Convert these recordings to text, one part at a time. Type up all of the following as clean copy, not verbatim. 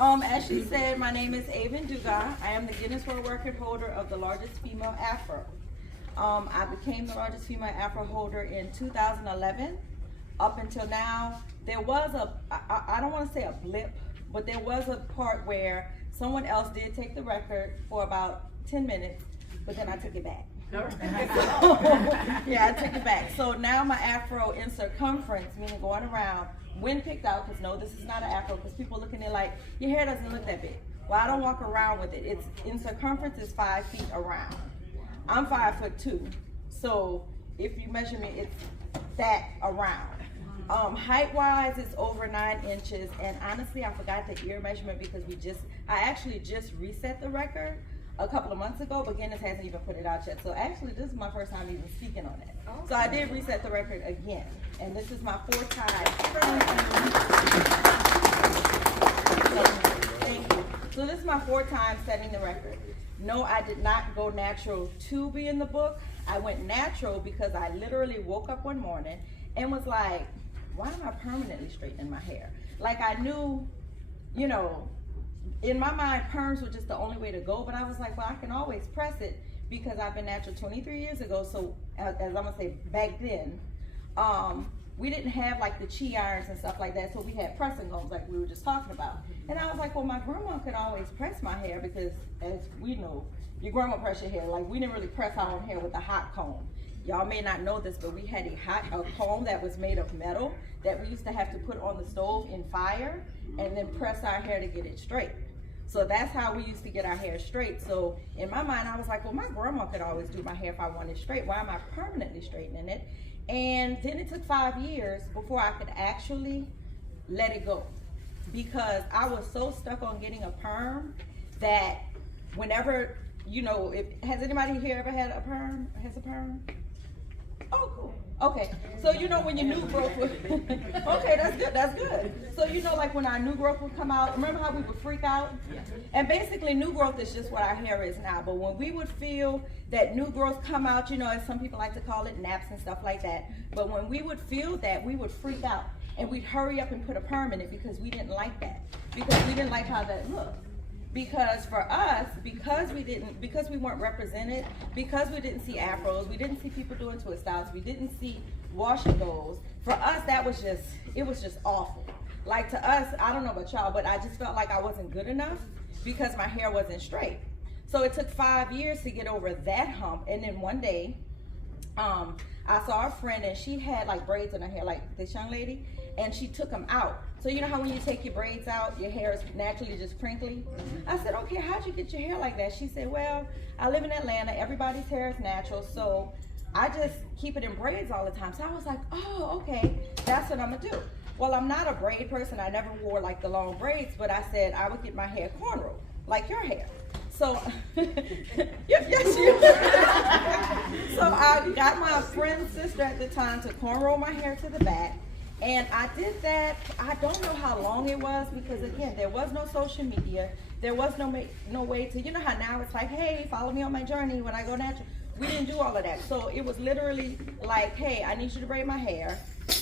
As she said, my name is Aveon Dugas. I am the Guinness World Record holder of the largest female afro. I became the largest female afro holder in 2011. Up until now, there was I don't want to say a blip, but there was a part where someone else did take the record for about 10 minutes, but then I took it back. Yeah, I took it back. So now my afro in circumference, meaning going around, when picked out, because no, this is not an afro, because people looking at it like, your hair doesn't look that big. Well, I don't walk around with it. It's in circumference is 5 feet around. I'm 5'2", so if you measure me, it's that around. Height-wise, it's over 9 inches, and honestly, I forgot the ear measurement because I actually just reset the record a couple of months ago, but Guinness hasn't even put it out yet. So actually, this is my first time even speaking on it. Okay. So I did reset the record again, and this is my 4th time. Thank you. So this is my 4th time setting the record. No, I did not go natural to be in the book. I went natural because I literally woke up one morning and was like, why am I permanently straightening my hair? Like I knew, you know, in my mind, perms were just the only way to go, but I was like, well, I can always press it because I've been natural 23 years ago. So as I'm gonna say, back then, we didn't have like the chi irons and stuff like that, so we had pressing combs like we were just talking about. And I was like, well, my grandma could always press my hair because, as we know, your grandma press your hair. Like we didn't really press our own hair with a hot comb. Y'all may not know this, but we had a comb that was made of metal that we used to have to put on the stove in fire and then press our hair to get it straight. So that's how we used to get our hair straight. So in my mind, I was like, well, my grandma could always do my hair if I wanted straight. Why am I permanently straightening it? And then it took 5 years before I could actually let it go, because I was so stuck on getting a perm that whenever, you know, has anybody here ever had a perm? Has a perm? Oh, cool. Okay, so you know when your new growth would, okay, that's good. So you know, like when our new growth would come out, remember how we would freak out? And basically new growth is just what our hair is now, but when we would feel that new growth come out, you know, as some people like to call it, naps and stuff like that, but when we would feel that, we would freak out and we'd hurry up and put a perm in it because we didn't like that, because we didn't like how that looked. Because for us, because we weren't represented, because we didn't see afros, we didn't see people doing twist styles, we didn't see wash and goes, for us that was just, it was just awful. Like to us, I don't know about y'all, but I just felt like I wasn't good enough because my hair wasn't straight. So it took 5 years to get over that hump, and then one day, I saw a friend and she had like braids in her hair, like this young lady, and she took them out. So you know how when you take your braids out, your hair is naturally just crinkly? I said, okay, how'd you get your hair like that? She said, well, I live in Atlanta, everybody's hair is natural, so I just keep it in braids all the time. So I was like, oh, okay, that's what I'm gonna do. Well, I'm not a braid person, I never wore like the long braids, but I said I would get my hair cornrow, like your hair. So, yes, you. So I got my friend's sister at the time to cornrow my hair to the back. And I did that, I don't know how long it was, because again, there was no social media. There was no way to, you know how now it's like, hey, follow me on my journey when I go natural. We didn't do all of that. So it was literally like, hey, I need you to braid my hair.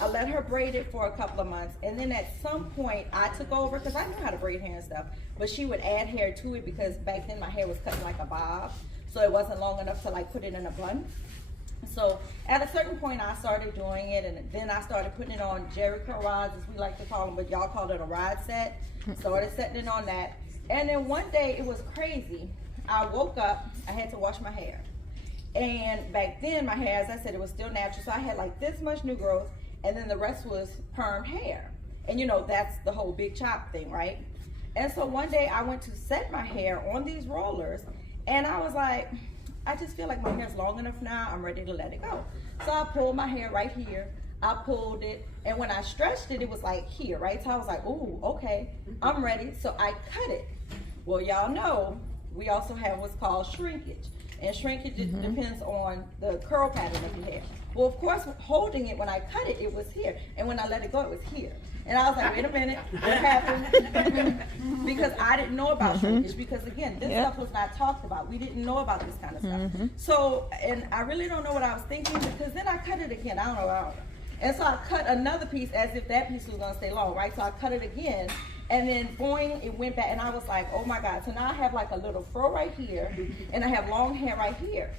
I let her braid it for a couple of months. And then at some point I took over, because I knew how to braid hair and stuff, but she would add hair to it because back then my hair was cut like a bob. So it wasn't long enough to like put it in a bun. So at a certain point I started doing it, and then I started putting it on Jericho rods, as we like to call them, but y'all call it a rod set. Started setting it on that. And then one day it was crazy. I woke up, I had to wash my hair. And back then my hair, as I said, it was still natural. So I had like this much new growth, and then the rest was permed hair. And you know, that's the whole big chop thing, right? And so one day I went to set my hair on these rollers, and I was like, I just feel like my hair's long enough now, I'm ready to let it go. So I pulled my hair right here, I pulled it, and when I stretched it, it was like here, right? So I was like, ooh, okay, I'm ready. So I cut it. Well, y'all know, we also have what's called shrinkage. And shrinkage depends on the curl pattern of your hair. Well, of course, holding it, when I cut it, it was here. And when I let it go, it was here. And I was like, wait a minute, what happened? Because I didn't know about shrinkage, because again, this stuff was not talked about. We didn't know about this kind of stuff. So, and I really don't know what I was thinking, because then I cut it again, I don't know. And so I cut another piece as if that piece was gonna stay long, right? So I cut it again, And then boing, it went back, and I was like, oh my God. So now I have like a little fro right here, and I have long hair right here.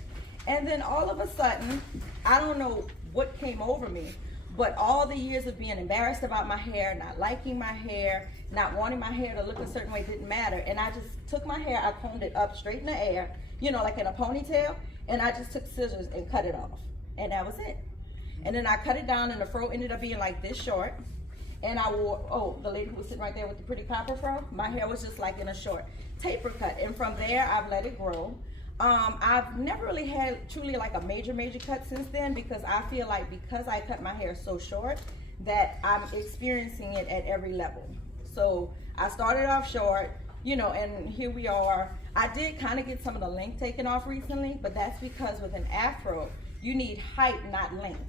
And then all of a sudden, I don't know what came over me, but all the years of being embarrassed about my hair, not liking my hair, not wanting my hair to look a certain way didn't matter. And I just took my hair, I combed it up straight in the air, you know, like in a ponytail, and I just took scissors and cut it off. And that was it. And then I cut it down, and the fro ended up being like this short. And I wore, oh, the lady who was sitting right there with the pretty copper fro, my hair was just like in a short taper cut. And from there, I've let it grow. I've never really had truly like a major cut since then, because I feel like because I cut my hair so short that I'm experiencing it at every level. So I started off short, you know, and here we are. I did kind of get some of the length taken off recently, but that's because with an afro, you need height, not length.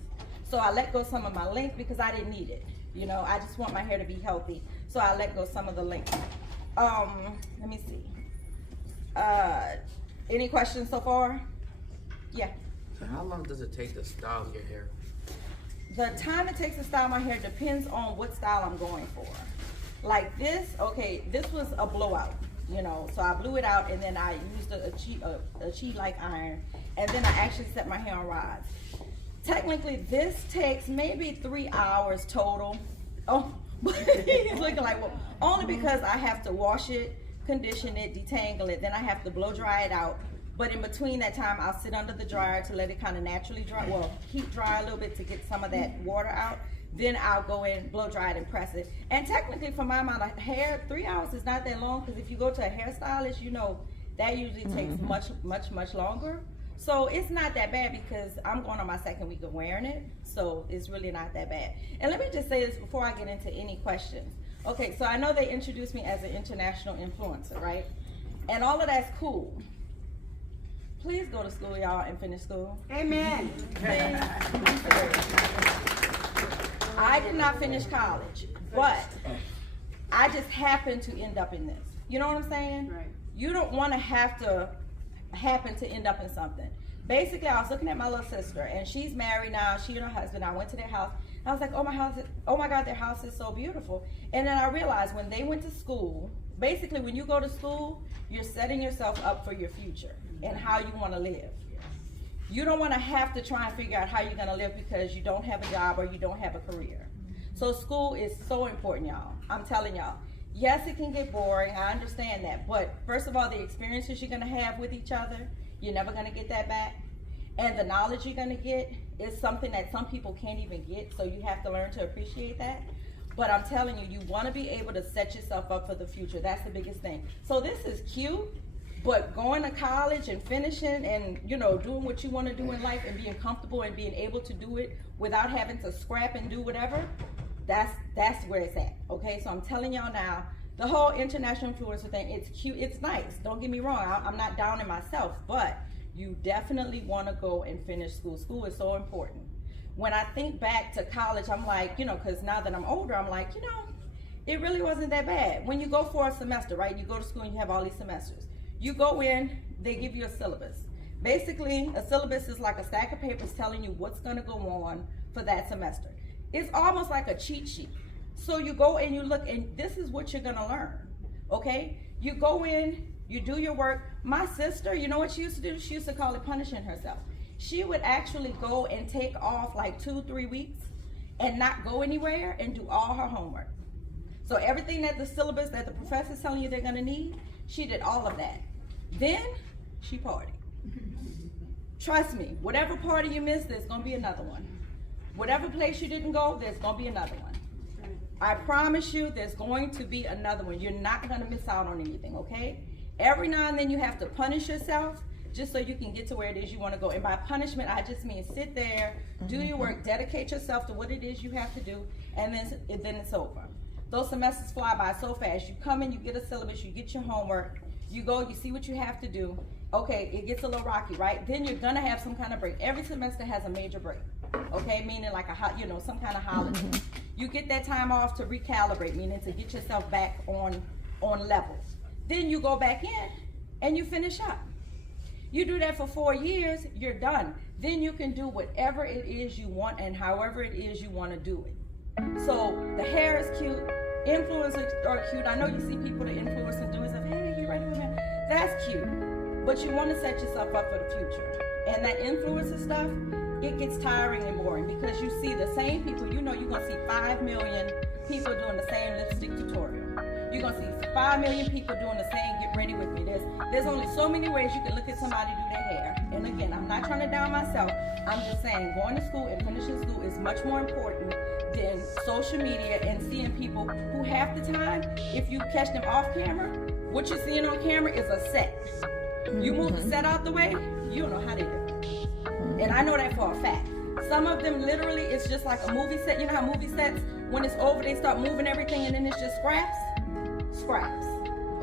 So I let go some of my length because I didn't need it. You know, I just want my hair to be healthy. So I let go some of the length. Let me see. Any questions so far? Yeah. So how long does it take to style your hair? The time it takes to style my hair depends on what style I'm going for. Like this, okay, this was a blowout, you know, so I blew it out, and then I used a cheat-like iron, and then I actually set my hair on rods. Technically, this takes maybe 3 hours total. Oh, but he's looking like, well, only because I have to wash it, condition it, detangle it, then I have to blow dry it out. But in between that time, I'll sit under the dryer to let it kind of naturally dry, well, heat dry a little bit to get some of that water out. Then I'll go in, blow dry it, and press it. And technically, for my amount of hair, 3 hours is not that long, because if you go to a hairstylist, you know, that usually takes much longer. So it's not that bad, because I'm going on my 2nd week of wearing it. So it's really not that bad. And let me just say this before I get into any questions. Okay, so I know they introduced me as an international influencer, right? And all of that's cool. Please go to school, y'all, and finish school. Amen. Please. I did not finish college, but I just happened to end up in this. You know what I'm saying? Right. You don't want to have to happen to end up in something. Basically, I was looking at my little sister, and she's married now. She and her husband. I went to their house. I was like, oh my God, their house is so beautiful. And then I realized when they went to school, basically when you go to school, you're setting yourself up for your future and how you want to live. You don't want to have to try and figure out how you're going to live because you don't have a job or you don't have a career. So school is so important, y'all. I'm telling y'all. Yes, it can get boring. I understand that. But first of all, the experiences you're going to have with each other, you're never going to get that back. And the knowledge you're going to get is something that some people can't even get. So you have to learn to appreciate that. But I'm telling you, you want to be able to set yourself up for the future. That's the biggest thing. So this is cute, but going to college and finishing and, you know, doing what you want to do in life and being comfortable and being able to do it without having to scrap and do whatever, that's where it's at. Okay, so I'm telling y'all now, the whole international influencer thing, it's cute, it's nice. Don't get me wrong, I'm not downing myself, but you definitely want to go and finish school. School is so important. When I think back to college, I'm like, you know, because now that I'm older, I'm like, you know, it really wasn't that bad. When you go for a semester, right, you go to school and you have all these semesters. You go in, they give you a syllabus. Basically, a syllabus is like a stack of papers telling you what's going to go on for that semester. It's almost like a cheat sheet. So you go and you look, and this is what you're going to learn, okay? You go in, you do your work. My sister, you know what she used to do? She used to call it punishing herself. She would actually go and take off like 2-3 weeks and not go anywhere and do all her homework. So everything that the syllabus that the professor's telling you they're going to need, she did all of that. Then she partied. Trust me, whatever party you missed, there's going to be another one. Whatever place you didn't go, there's going to be another one. I promise you, there's going to be another one. You're not going to miss out on anything, okay? Every now and then you have to punish yourself just so you can get to where it is you want to go. And by punishment, I just mean sit there, do your work, dedicate yourself to what it is you have to do, and then it's over. Those semesters fly by so fast. You come in, you get a syllabus, you get your homework, you go, you see what you have to do. Okay, it gets a little rocky, right? Then you're gonna have some kind of break. Every semester has a major break, okay? Meaning like some kind of holiday. You get that time off to recalibrate, meaning to get yourself back on levels. Then you go back in and you finish up. You do that for 4 years, you're done. Then you can do whatever it is you want and however it is you want to do it. So the hair is cute, Influencers are cute. I know you see people that influence and doing stuff. Hey, get ready with me. That's cute. But you want to set yourself up for the future. And that influencer stuff, it gets tiring and boring because you see the same people. You know you're going to see 5 million people doing the same lipstick tutorial. You're going to see 5 million people doing the same get ready with me. There's only so many ways you can look at somebody do their hair. And again, I'm not trying to down myself. I'm just saying going to school and finishing school is much more important than social media and seeing people who half the time, if you catch them off camera, what you're seeing on camera is a set. You move the set out the way, you don't know how they do it. And I know that for a fact. Some of them literally, it's just like a movie set. You know how movie sets, when it's over, they start moving everything and then it's just scraps? Scraps.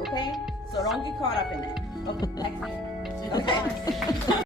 Okay? So don't get caught up in that. Okay, black man. Okay?